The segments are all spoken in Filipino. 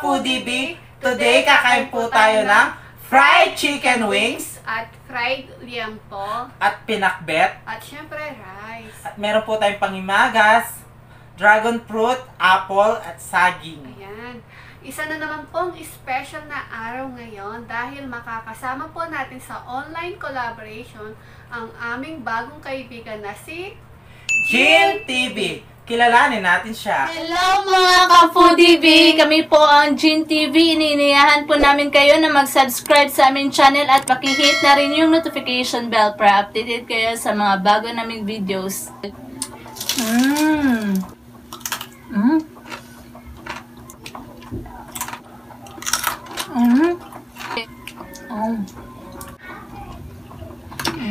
Foodie, today kakain po tayo ng fried chicken wings at fried liangpo at pinakbet at syempre rice. At meron po tayong pangimagas, dragon fruit, apple at saging. Ayan. Isa na naman pong special na araw ngayon dahil makakasama po natin sa online collaboration ang aming bagong kaibigan na si Jean TV. Kilalanin natin siya. Hello mga ka-Foodie B! Kami po ang Jean TV. Iniinyahan po namin kayo na mag-subscribe sa aming channel at pakihit na rin yung notification bell para updated kayo sa mga bago naming videos.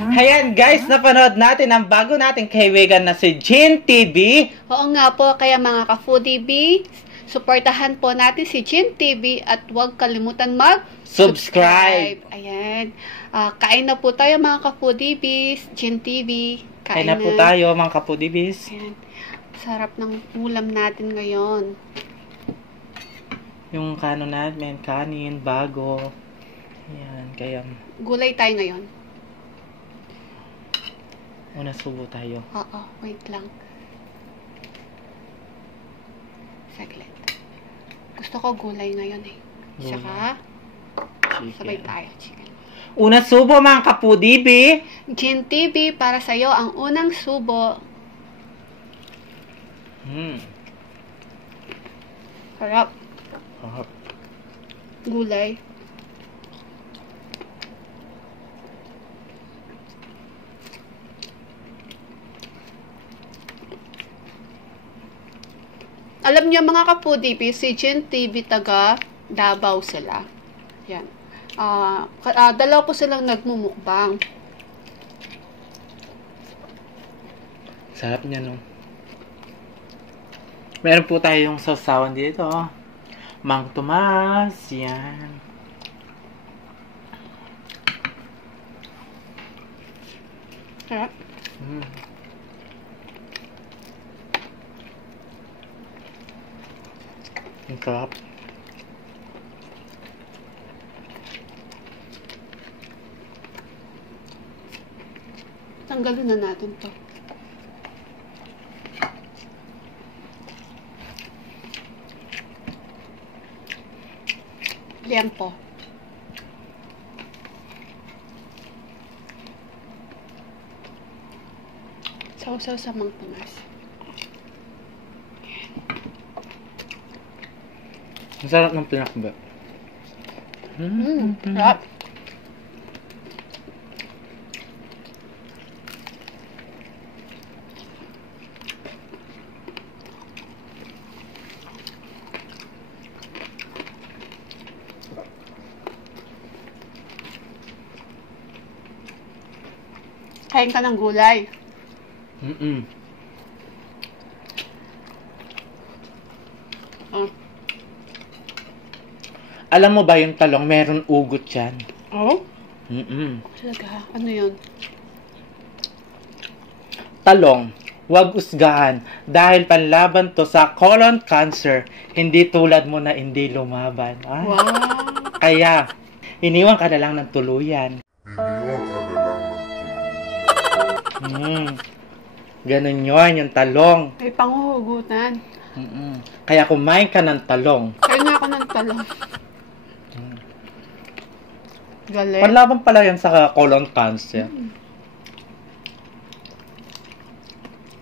Ayan guys, napanood natin ang bago nating kaibigan na si Jean TV. Oo nga po, kaya mga ka-Foodie B, suportahan po natin si Jean TV at huwag kalimutan mag-subscribe. Ayan. Kain na po tayo mga ka-Foodie B, Jean TV. Kain na po tayo mga ka-Foodie B. Ayan. Sarap ng ulam natin ngayon. Yung kanin, bago. Ayan, kaya gulay tayo ngayon. Una subo tayo. Oo, wait lang. Saglit. Gusto ko gulay ngayon eh. Saka, sabay tayo. Chicken. Una subo mga ka-Foodie B. Jean TV, para sa'yo ang unang subo. Sarap. Gulay. Alam niyo mga ka-Foodie, si Jean TV taga Davao sila. Yan. Dalawa po silang nagmumukbang. Sarap niya, no? Meron po tayong sausawan dito. Mang Tomas. Yan. Sarap. Ang sarap. Tanggalin na natin to. Liampo. Sausaw sa Mang Tomas. Ang sarap ng pinakbet. Sarap. Kain ka ng gulay. Alam mo ba yung talong, meron ugot yan? Oh? Talaga? Ano yun? Talong, huwag usgahan dahil panlaban to sa colon cancer. Hindi tulad mo na hindi lumaban. Wow! Kaya, iniwan ka na lang ng tuluyan. Ganun yun, yung talong. May panguhugutan. Kaya kumain ka ng talong. Kain nga ako ng talong. Galing. Panlaban pala yan sa colon cancer.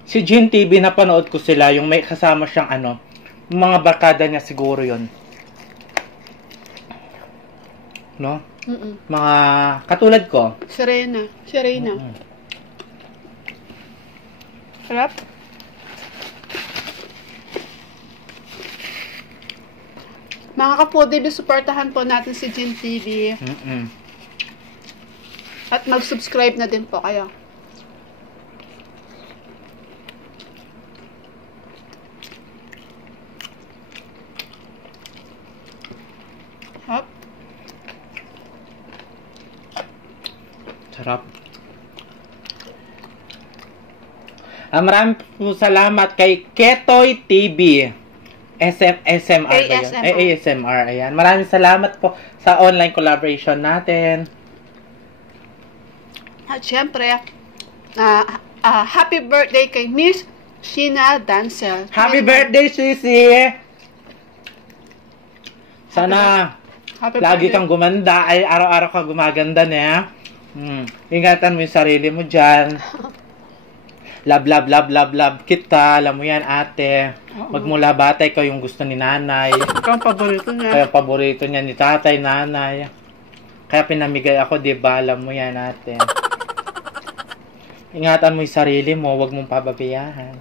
Si Jean TV, napanood ko sila, yung may kasama siyang mga barkada niya siguro yon. No? Mga katulad ko. Serena. Sarap. Mga ka-Foodie, suportahan po natin si Jean TV. At mag-subscribe na din po kayo. Hop. Sarap. Maraming po salamat kay Ketoy TV. SMR ba yun? ASMR. ASMR, ayan. Maraming salamat po sa online collaboration natin. At syempre, happy birthday kay Miss Sheena Dancel. Happy birthday, Sisi! Sana Happy lagi birthday. kang gumanda. Ay, araw-araw ka gumaganda na. Ingatan mo yung sarili mo dyan. Love, love, love, love, love kita. Alam mo yan, ate. Magmula bata, ikaw yung gusto ni nanay. Ikaw ang paborito niya. Kaya paborito niya ni tatay, nanay. Kaya pinamigay ako, di ba? Alam mo yan, ate. Ingatan mo yung sarili mo. Huwag mong pababayahan.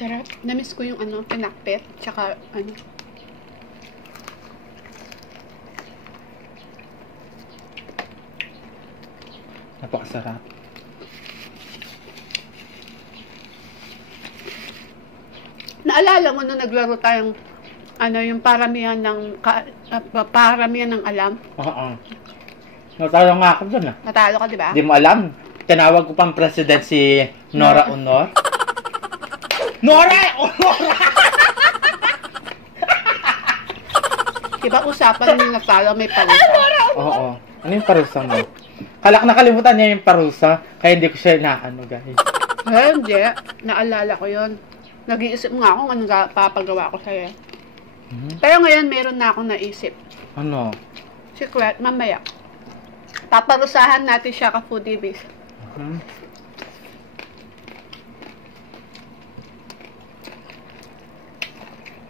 Sarap. Namiss ko yung pinakpet. Tsaka Napakasarap. Naalala mo nung naglaro tayong yung paramihan ng alam. Oo. Natalo nga ako dun, ah. Natalo ka, di ba? Di mo alam. Tinawag ko pang president si Nora Honor. Nora Honor! Diba usapan yung natalo may parusa? Oo. Ano yung parusa mo? Nakalimutan niya yung parusa, kaya hindi ko siya inaano, guys. Eh, hindi. Naalala ko yun. Nag-iisip nga ako kung ano papagawa ko sa'yo. Pero ngayon, meron na akong naisip. Ano? Secret, mamaya. Paparusahan natin siya ka foodie base.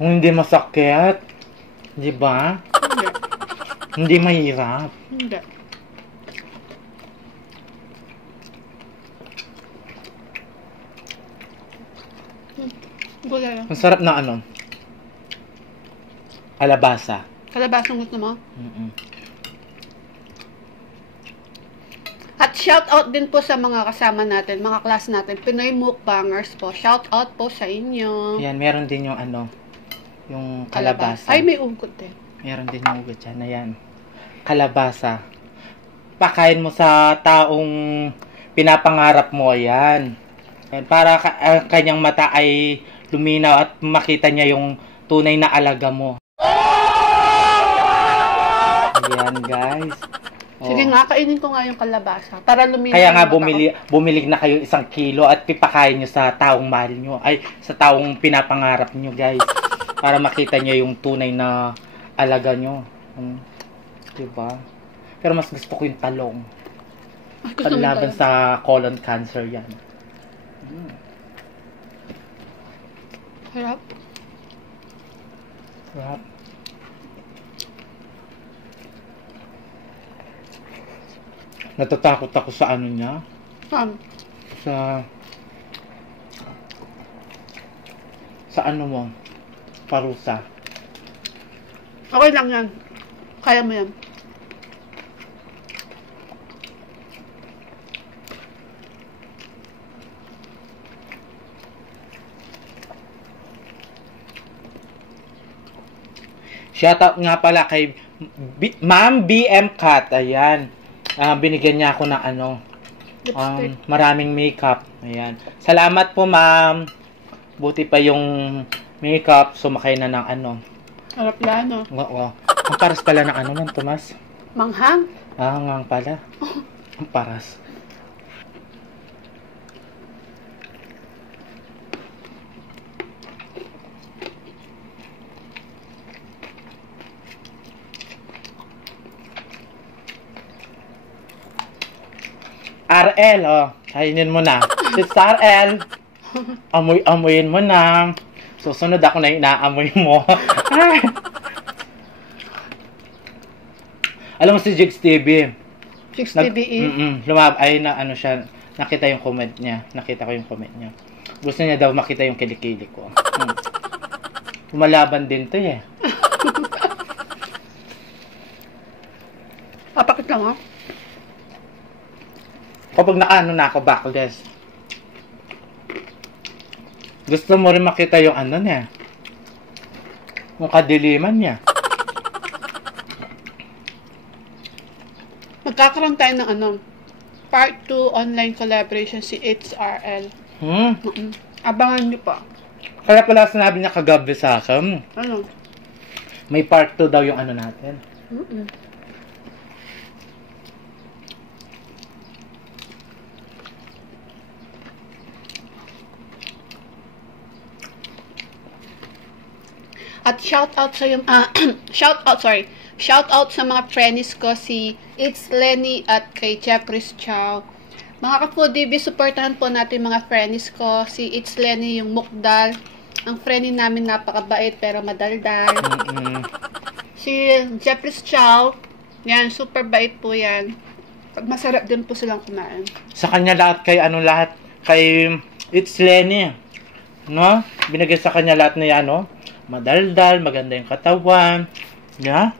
Kung hindi masakit, di ba? Hindi. Hindi mahirap. Hindi. Gulay. Ang sarap na ano? Kalabasa. Kalabasang gusto mo? Mm-mm. At shout out din po sa mga kasama natin, mga class natin, Pinoy Mukbangers po. Shout out po sa inyo. Yan, meron din yung yung kalabasa. Ay, may ugot din. Meron din yung ugat dyan. Ayan. Kalabasa. Pakain mo sa taong pinapangarap mo. Ayan. Ayan, para kanyang mata ay luminaw at makita niya yung tunay na alaga mo. Ayan, guys. Sige nga, kainin ko nga yung kalabasa. Para luminaw. Kaya nga yung mata ko. bumili na kayo 1 kilo at pipakain nyo sa taong mahal nyo. Ay, sa taong pinapangarap nyo, guys. Para makita nyo yung tunay na alaga nyo. Diba? Pero mas gusto ko yung talong. Ay, gusto mo Panlaban talaga. sa colon cancer yan. Harap. Sarap. Natatakot ako sa ano niya. Sa ano mo? Parusa. Okay lang yan. Kaya mo yan. Shoutout nga pala kay Ma'am BM Cat. Ayan. Binigyan niya ako ng Lipstick. maraming makeup. Ayan. Salamat po, ma'am. Buti pa yung makeup. Sumakay na ng Harap lang, no? Oo. Ang paras pala ng man, Tomas. Manghang. Nga pala. Ang paras. RL, kainin mo na. It's RL. Amoy-amoyin mo na. Susunod ako na inaamoy mo. Alam mo si Jigs TV. 6 TBE. Siya. Nakita yung comment niya. Nakita ko yung comment niya. Gusto niya daw makita yung kilikili ko. Lumalaban din to eh. Papakit lang ha. Kapag nakaano na ako backless, gusto mo rin makita yung ano niya. Yung kadiliman niya. Magkakaroon tayo ng ano, part 2 online collaboration si HRL. Abangan niyo pa. Kaya pala sinabi niya kagabi sa akin, Ano? may part 2 daw yung ano natin. At shout out sa yung shout out sa mga friends ko si It's Lenny at kay Jeffrey Chow. Mga ka-foodie, supportahan po natin mga friends ko. Si It's Lenny yung mukdal. Ang friend namin napakabait pero madaldal. Si Jeffrey Chow, yan, super bait po yan. Masarap din po silang kumain. Sa kanya lahat, kay It's Lenny. No? Binigay sa kanya lahat na yan, no? Madaldal, maganda yung katawan. Yeah?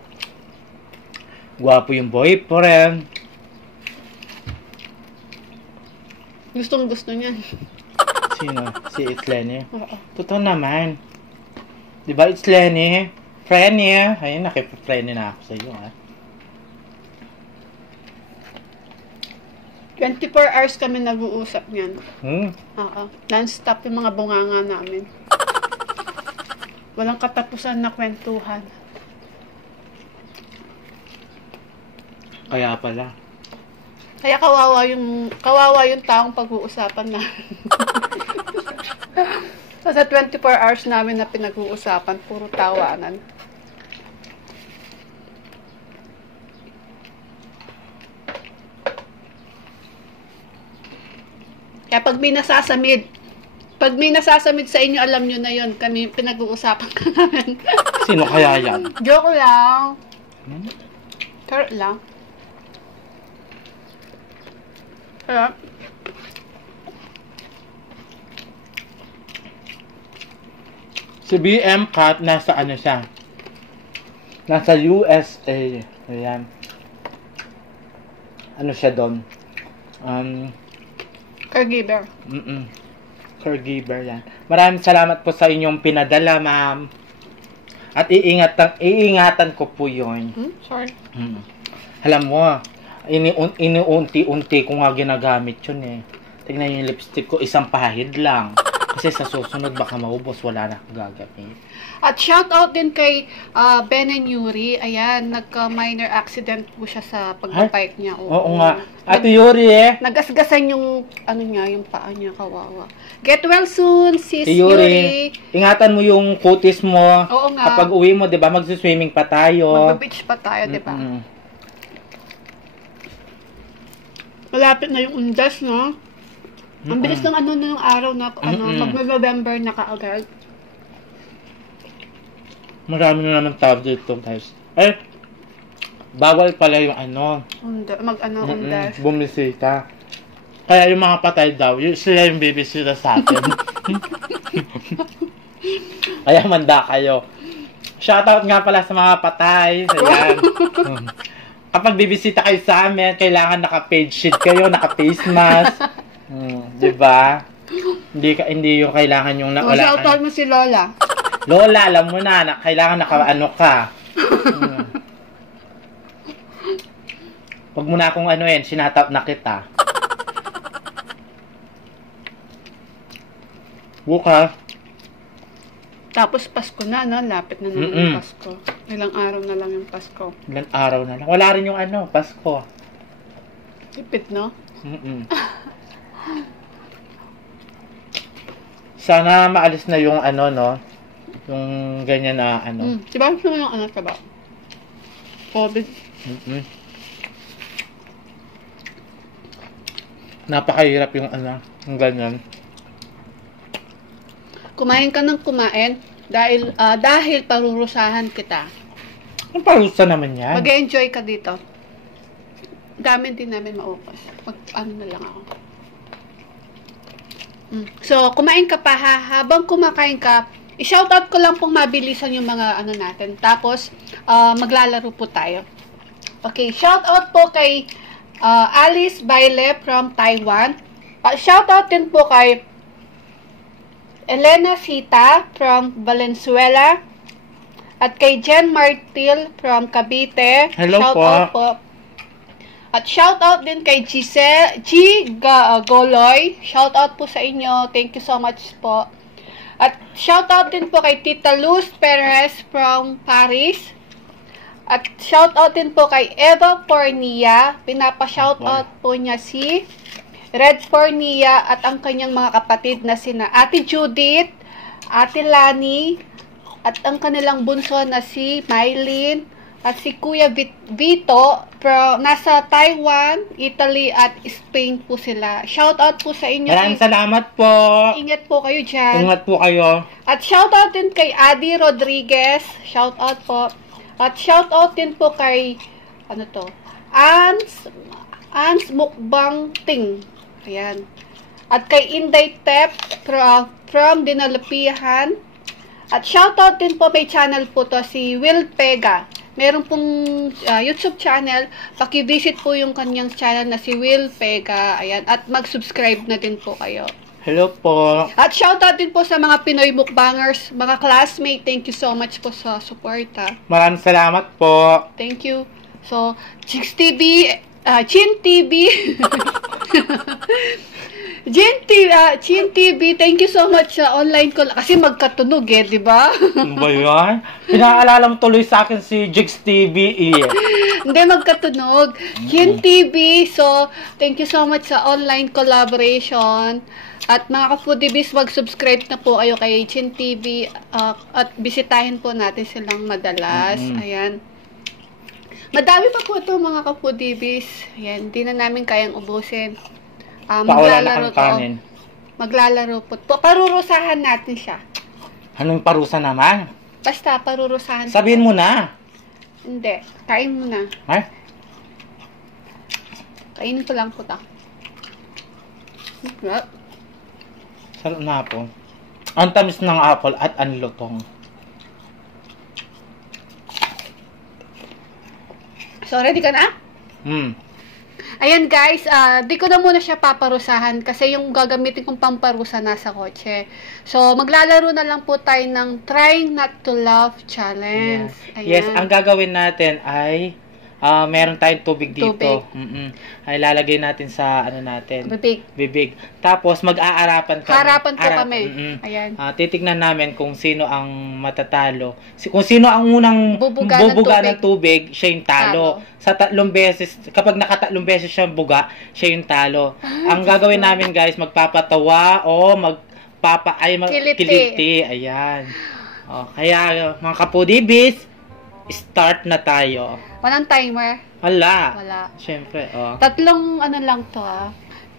Gwapo yung boyfriend. Gustong gusto niya. Sino? Si It's Lenny? Oo. Totoo naman. Diba It's Lenny? Frenny. Ayun, nakipag-Frenny na ako sa iyo, ha? 24 hours kami nag-uusap niyan. Oo. Non-stop yung mga bunganga namin. Walang katapusan na kwentuhan. Kaya pala. Kaya kawawa yung taong pag-uusapan na. Sa 24 hours namin na pinag-uusapan, puro tawanan. Kaya pag may nasasamid sa inyo, alam nyo na yon, kami pinag-uusapan ka namin. Sino kaya yan? Joke lang. Charot lang. Kaya, Si BM Cat, nasa ano siya? Nasa USA. Ayan. Ano siya doon? caregiver. Caregiver yan. Maraming salamat po sa inyong pinadala, ma'am. At iingatan ko po yun. Sorry. Alam mo, iniunti-unti ko nga ginagamit yun eh. Tignan yung lipstick ko, isang pahid lang. Kasi sa susunod baka maubos, wala na akong gagamit. At shout out din kay Ben and Yuri. Ayan, nagka-minor accident po siya sa pagbabike niya. Oo nga. Ate Yuri nagasgasan yung, ano niya, yung paa niya, kawawa. Get well soon, sis Yuri. Yuri. Ingatan mo yung kutis mo. Oo nga. Kapag uwi mo, di ba, magsuswimming pa tayo. Magbe-beach pa tayo, di ba? Malapit na yung undas, no? Ang bilis ng ano na yung araw na, mag-November na kaagad. Marami na naman tao dito, guys. Eh, bawal pala yung Undas. Bumisita. Kaya yung mga patay daw, sila yung bibisita sa atin. Kaya manda kayo. Shoutout nga pala sa mga patay. Ayan. Kapag bibisita kayo sa amin, kailangan naka-page sheet kayo, naka-face mask. Diba? Hindi yung kailangan yung wala. Shoutout mo si Lola. Lola, alam mo na kailangan naka-ano ka. Huwag mo na akong sinatap na kita. Bukas. Tapos Pasko na, no? Lapit na naman yung Pasko. Ilang araw na lang yung Pasko. Ilang araw na lang. Wala rin yung Pasko. Tipid, no? Sana maalis na yung yung ganyan na Diba yung diba? COVID. Napakahirap yung yung ganyan. Kumain ka ng kumain dahil parurusahan kita. Ang parusa naman yan. Mag-enjoy ka dito. Dami din namin maupos. Na lang ako. So, kumain ka pa ha. Habang kumakain ka, i-shoutout ko lang pong mabilisan yung mga ano natin. Tapos, maglalaro po tayo. Okay, shoutout po kay Alice Baile from Taiwan. Shoutout din po kay Elena Sita from Valenzuela. At kay Jen Martil from Cavite. Hello shoutout po. At shoutout din kay Goloy. Shoutout po sa inyo. Thank you so much po. At shoutout din po kay Tita Luz Perez from Paris. At shoutout din po kay Eva Fornia. Pinapa-shoutout po niya si Red Fornia at ang kanyang mga kapatid na sina Ate Judith, Ate Lani, at ang kanilang bunso na si Mylene, at si Kuya Vito, nasa Taiwan, Italy, at Spain po sila. Shoutout po sa inyo. Maraming salamat po. Ingat po kayo dyan. Ingat po kayo. At shoutout din kay Adi Rodriguez. Shoutout po. At shoutout din po kay, ano to? Ans Mukbang Ting. Ayan. At kay Inday Tep from Dinalapihan. At shoutout din po, may channel po to, si Will Pega. Meron pong YouTube channel. Paki-visit po yung kanyang channel na si Will Pega. Ayan. At mag-subscribe na din po kayo. Hello po. At shoutout din po sa mga Pinoy mukbangers, mga classmate. Thank you so much po sa support. Maraming salamat po. Thank you. So, Chicks TV, Chin TV. Chin TV, thank you so much sa online ko. Kasi magkatunog di ba? Ano ba yan? Pinaalala mo tuloy sa akin si Jigs TV. Hindi, magkatunog. Chin TV, so, thank you so much sa online collaboration. At mga ka-foodies, mag-subscribe na po kayo kay Chin TV at bisitahin po natin silang madalas. Ayan. Madami pa po ito mga ka-foodies. Ayan, hindi na namin kayang ubusin. Maglalaro po. Maglalaro po. Parurusahan natin siya. Anong parusa naman? Basta, parurusahan. Sabihin mo na. Hindi. Kain mo na. Ay? Kainin ko lang po ta. Sarap na po. Ang tamis ng apple at ang lutong. So, ready ka na? Ayan guys, di ko na muna siya paparusahan kasi yung gagamitin kong pamparusa nasa kotse. So, maglalaro na lang po tayo ng Trying Not to Laugh Challenge. Yes, ang gagawin natin ay meron tayong tubig dito. Ay lalagay natin sa ano natin. Bibig. Tapos mag-aarapan kami. Harapan po kami. Ayan. Titignan namin kung sino ang matatalo. Kung sino ang unang bubuga ng tubig, siya yung talo. Sa tatlong beses, kapag nakatatlong beses siya buga, siya yung talo. Ang gagawin namin guys, magpapatawa o kiliti. Ayan. Kaya mga kapudibis, start na tayo. Walang timer? Wala. Siyempre, Tatlong ano lang to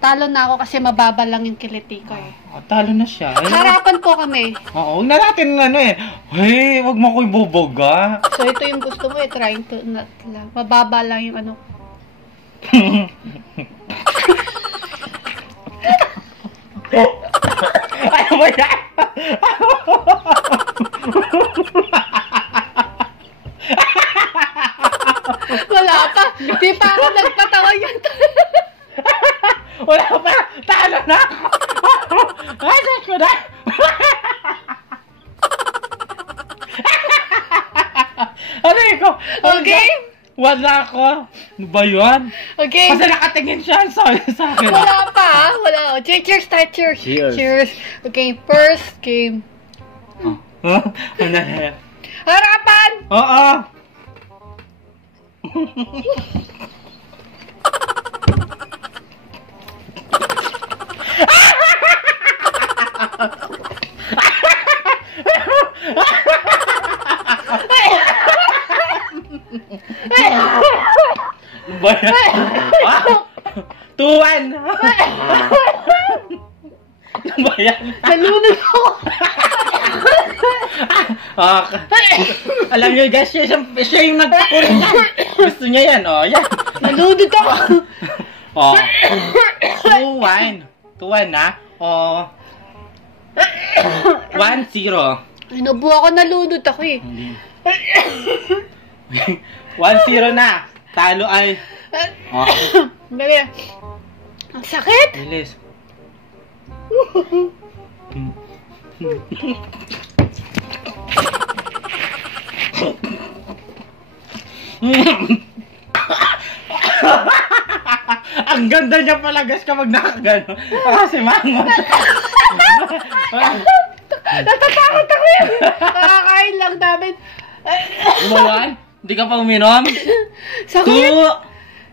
Talo na ako kasi mababa lang yung kiliti ko talo na siya. Harapan po kami. Huwag na natin Hey, huwag mo ko ibubuga. So, ito yung gusto mo trying to not lang. Mababa lang yung ano. Ano ba yan? Wala pa. Di pa ako nagpatawa yan. Wala pa. Talo na. Asan ko na? Okay? Wala ko. Ano ba yun? Okay. Kasi nakatingin siya. Sorry sa akin. Wala pa. Wala. Cheers. Cheers. Okay, first game. Ano na yan? Harapan! Oo. Tuwan! Ano ba yan? Nalunod ako! Alam nyo guys, siya yung nagpakulit yan. Gusto niya yan, yan. Nalunod ako! Tuwan na. 1-0. Inubo ako, nalunod ako eh. Hindi. 1-0 na. Talo ay... Oh, Dali. Ang sakit! bilis. Ang ganda niya pala guys kapag nakagano. Kasi mangot. Natatakot ako yun! Nakakain lang namin. Umawan? Hindi ka pa uminom? Sakit!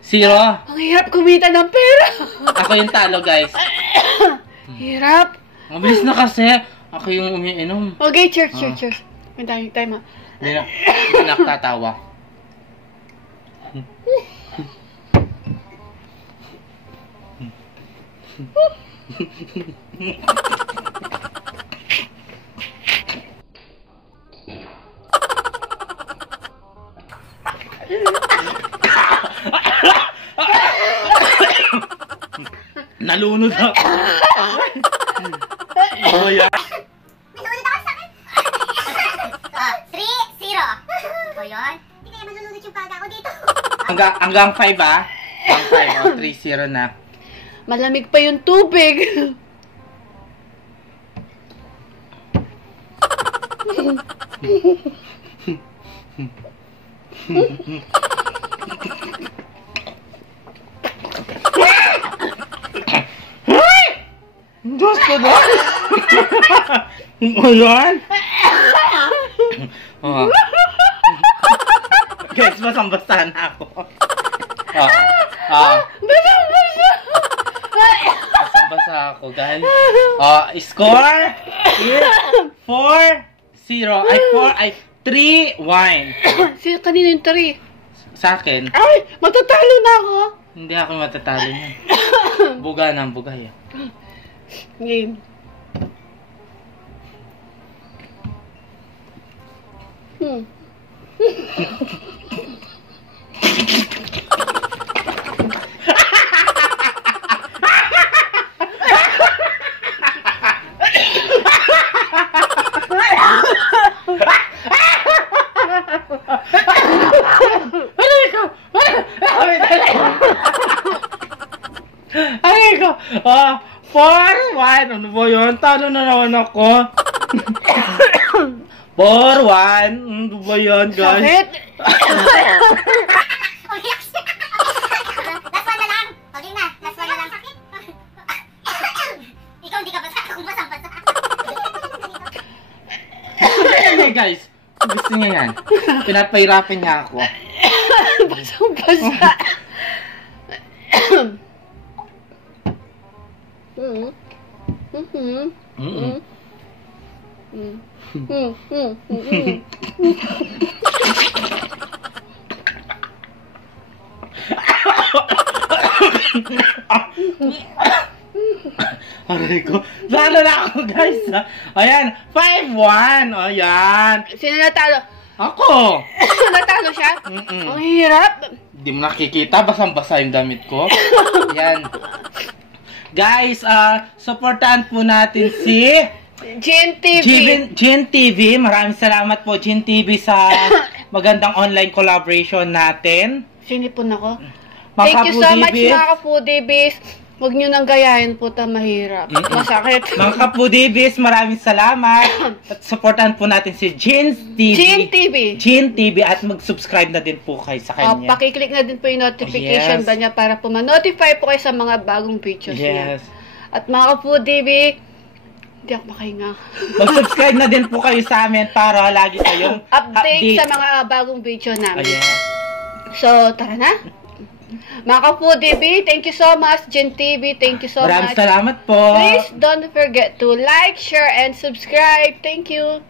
2-0. Ang hirap kumita ng pera. Ako yung talo guys. Hirap. Mabilis na kasi. Ako yung umiinom. Okay, cheers. May time ha. Hindi na nakatatawa. Nalunod ako. Oh, yeah. Nalunod ako, sakit. 3-0. O yun? Hindi kaya malulunod yung baga ko dito. Hanggang 5 ah. Hanggang 5. 3-0 na. Malamig pa yung tubig. Diyos ko na! Ayan! Oh. Guys, basang-basta na ako. Basang-basa ako, guys. Score is 4-0. Ay, 3-1. Kanina yung 3. Sa akin, Ay, matatalo na ako. hindi ako matatalo niyan. Buga ng bugay. Game. Ay ko! 4-1! Ano ba yun? Talo na naman ako. 4-1! Ano ba yun, guys? Sakit. Last one na lang. Okay na. Last one na lang. Sakit. Ikaw hindi ka basa. Kung basang-basa. Hey, guys. Gusto niya yan. Pinapahirapan niya ako. Basang-basa. Aray ko. Lalo na ako, guys. Ayan. 5-1. Ayan. Sino natalo? Ako. Natalo siya? Mm-mm. Ang hirap. Hindi mo nakikita. Basang-basa yung damit ko. Ayan. Guys, supportahan po natin si Gin TV. Gin TV. Maraming salamat po, Gin TV, sa magandang online collaboration natin. Sinipon ako. Mga Thank you so much Kapudibis. mga Kapudibis. Huwag nyo nang gayahin po ito, mahirap. Masakit. Mga Kapudibis, maraming salamat. At supportahan po natin si Gin TV. Gin TV. Gin TV at mag-subscribe na din po kayo sa kanya. Pakiclick na din po yung notification Yes. ba niya para po ma-notify po kayo sa mga bagong videos niya. Yes. At mga Kapudibis, hindi ako makahinga. Mag-subscribe na din po kayo sa amin para lagi kayong Update sa mga bagong video namin. Ayan. So, tara na. Mga Kapudibis, thank you so much. Gin TV, thank you so Maraming much. salamat po. Please don't forget to like, share, and subscribe. Thank you.